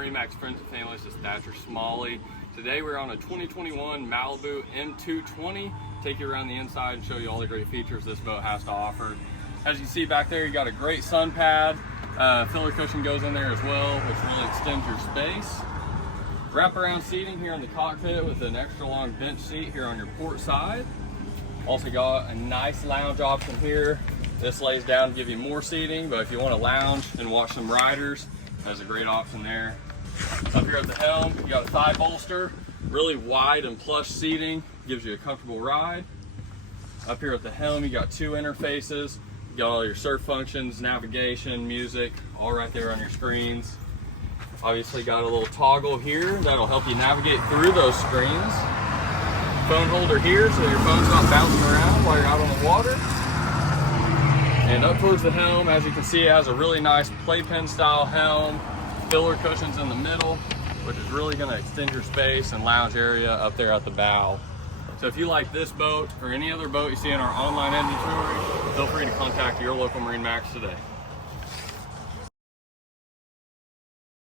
MarineMax friends and family? This is Thatcher Smalley. Today we're on a 2021 Malibu M220. Take you around the inside and show you all the great features this boat has to offer. As you see back there, you got a great sun pad. Filler cushion goes in there as well, which really extends your space. Wraparound seating here in the cockpit with an extra long bench seat here on your port side. Also got a nice lounge option here. This lays down to give you more seating, but if you want to lounge and watch some riders, that's a great option there. Up here at the helm, you got a thigh bolster, really wide and plush seating, gives you a comfortable ride. Up here at the helm, you got two interfaces. You got all your surf functions, navigation, music, all right there on your screens. Obviously got a little toggle here that'll help you navigate through those screens. Phone holder here so your phone's not bouncing around while you're out on the water. And up towards the helm, as you can see, it has a really nice playpen style helm, filler cushions in the middle, which is really going to extend your space and lounge area up there at the bow. So if you like this boat or any other boat you see in our online inventory, feel free to contact your local MarineMax today.